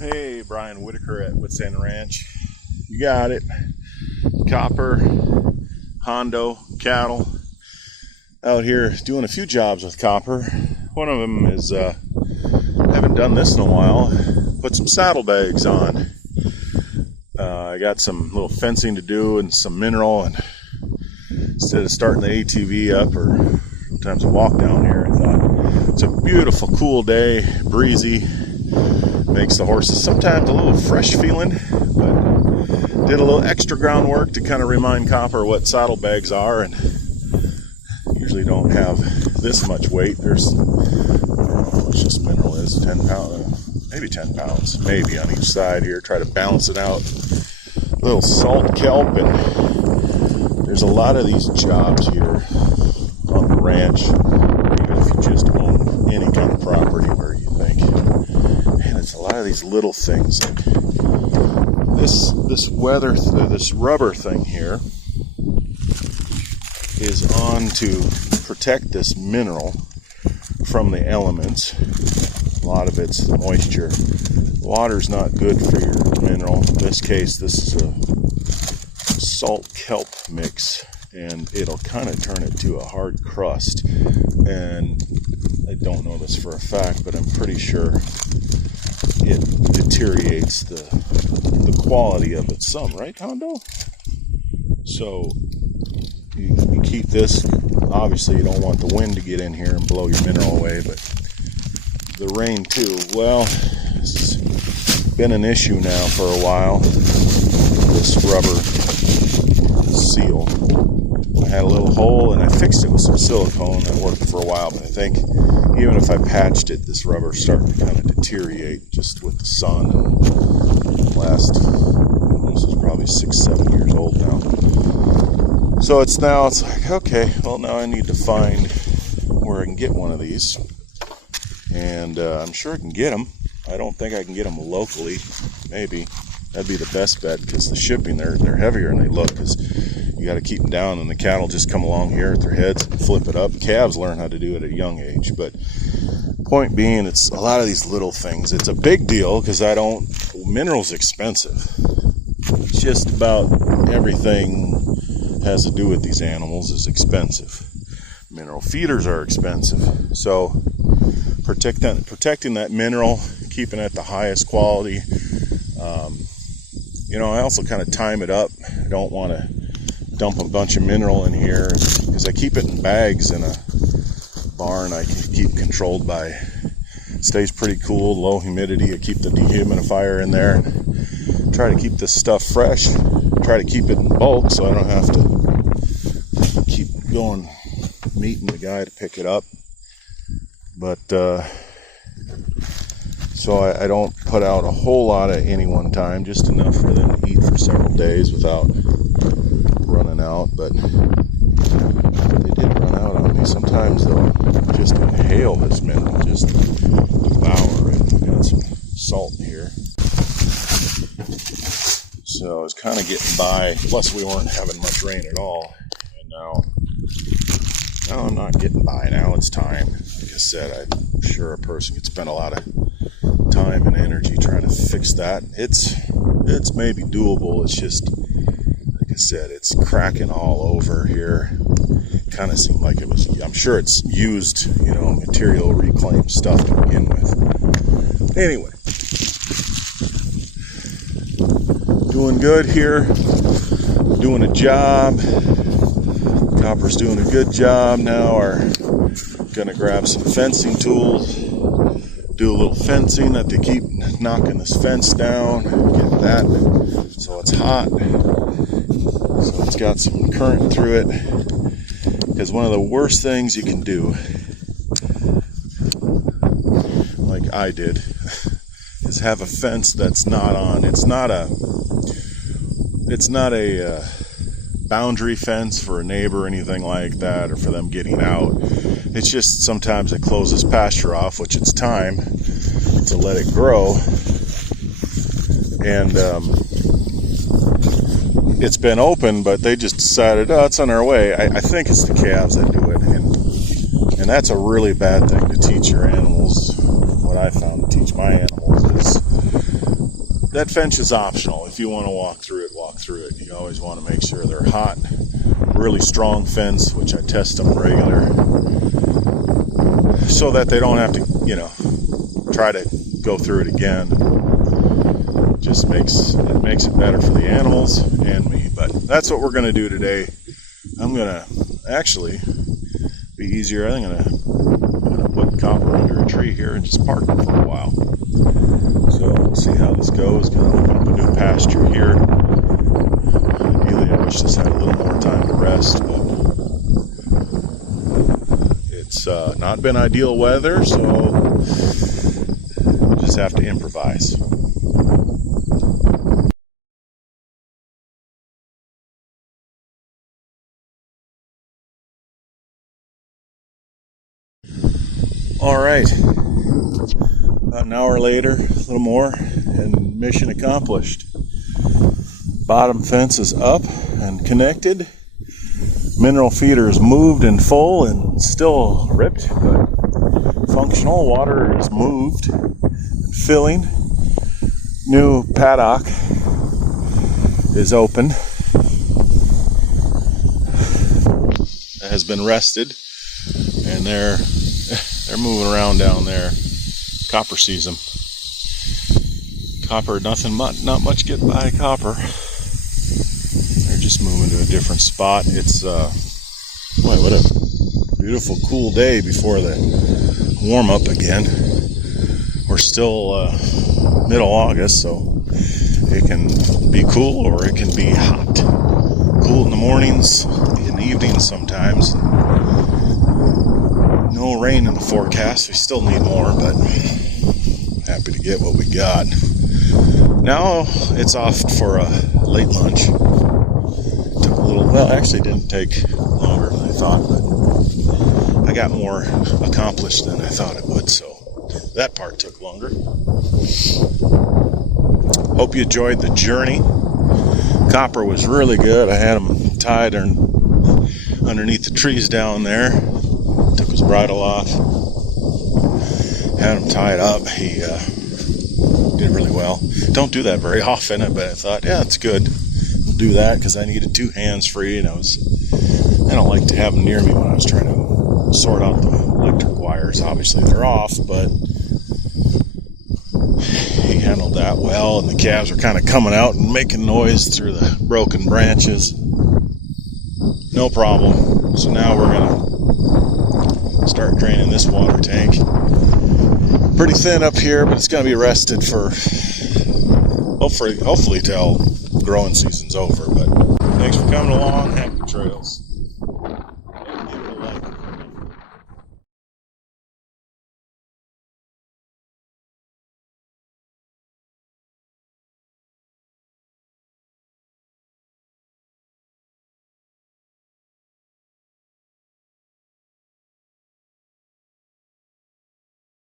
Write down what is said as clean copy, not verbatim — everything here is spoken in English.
Hey, Brian Whitaker at Whitsand Ranch. You got it. Copper, Hondo, cattle. Out here doing a few jobs with copper. One of them is, haven't done this in a while, put some saddlebags on. I got some little fencing to do and some mineral, and instead of starting the ATV up or sometimes a walk down here, I thought it's a beautiful, cool day, breezy. Makes the horses sometimes a little fresh feeling, but did a little extra groundwork to kind of remind copper what saddlebags are, and usually don't have this much weight. There's, I don't know how much this mineral is, 10 pounds, maybe 10 pounds, maybe on each side here. Try to balance it out. A little salt kelp, and there's a lot of these jobs here on the ranch, even if you just own any kind of property where you think, man, it's a lot of these little things. Like this rubber thing here is on to protect this mineral from the elements. A lot of it's the moisture. Water's not good for your mineral. In this case, this is a salt kelp mix, and it'll kind of turn it to a hard crust. And I don't know this for a fact, but I'm pretty sure it deteriorates the quality of it some, right, Hondo? So you keep this. Obviously, you don't want the wind to get in here and blow your mineral away, but the rain too. Well, it's been an issue now for a while. This rubber seal. I had a little hole and I fixed it with some silicone. That worked for a while, but I think even if I patched it, this rubber's starting to kind of deteriorate just with the sun. And this is probably 6-7 years old now. So it's like, okay, well, now I need to find where I can get one of these. And I'm sure I can get them. I don't think I can get them locally. Maybe that'd be the best bet, because the shipping, they're heavier than they look, because you got to keep them down, and the cattle just come along here with their heads and flip it up. Calves learn how to do it at a young age, but point being, it's a lot of these little things. It's a big deal because mineral's expensive. It's just about everything has to do with these animals is expensive. Mineral feeders are expensive, so protecting that mineral, keeping it at the highest quality. I also kind of time it up. I don't want to dump a bunch of mineral in here, because I keep it in bags in a barn. I can keep controlled by, it stays pretty cool, low humidity. I keep the dehumidifier in there. Try to keep this stuff fresh. Try to keep it in bulk so I don't have to keep going meeting the guy to pick it up. But so I don't put out a whole lot at any one time, just enough for them to eat for several days without running out. But they did run out on me. Sometimes they'll just inhale this mineral, just devour it. We've got some salt here. So I was kind of getting by. Plus, we weren't having much rain at all. And now I'm not getting by. Now it's time. Like I said, I'm sure a person could spend a lot of time and energy trying to fix that. It's maybe doable. It's just, like I said, it's cracking all over here. Kind of seemed like it was, I'm sure it's used, material reclaimed stuff to begin with. Anyway, doing good here, doing a job. Copper's doing a good job now. We're gonna grab some fencing tools, do a little fencing that they keep knocking this fence down, get that so it's hot, so it's got some current through it. Because one of the worst things you can do, like I did, is have a fence that's not on. It's not a boundary fence for a neighbor or anything like that, or for them getting out. It's just sometimes it closes pasture off, which it's time to let it grow. And it's been open, but they just decided, oh, it's on our way. I think it's the calves that do it, and that's a really bad thing to teach your animals. What I found to teach my animals is that fence is optional. If you want to walk through it, walk through it. You always want to make sure they're hot. Really strong fence, which I test them regular, so that they don't have to, try to go through it again. Just makes it better for the animals and me. But that's what we're going to do today. I'm going to actually be easier. I'm going to put Copper under a tree here and just park him for a while. So we'll see how this goes. Going to open up a new pasture here. Ideally, I wish this had a little more time to rest, but it's not been ideal weather, so we'll just have to improvise. All right, about an hour later, a little more, and mission accomplished. Bottom fence is up and connected. Mineral feeder is moved and full and still ripped, but functional. Water is moved and filling. New paddock is open. It has been rested, and they're moving around down there. Copper sees them. Copper, not much get by Copper. They're just moving to a different spot. It's boy, what a beautiful cool day before the warm up again. We're still middle August, so it can be cool or it can be hot. Cool in the mornings, in the evenings sometimes. No rain in the forecast. We still need more, but happy to get what we got. Now it's off for a late lunch. Took a little, well, actually didn't take longer than I thought, but I got more accomplished than I thought it would, so that part took longer. Hope you enjoyed the journey. Copper was really good. I had him tied underneath the trees down there. Took his bridle off, had him tied up. He did really well. Don't do that very often, but I thought, yeah, it's good. We'll do that because I needed 2 hands free, and I don't like to have them near me when I was trying to sort out the electric wires. Obviously they're off, but he handled that well, and the calves were kind of coming out and making noise through the broken branches. No problem. So now we're gonna start draining this water tank. Pretty thin up here, but it's going to be rested for hopefully till growing season's over. But thanks for coming along. Happy trails.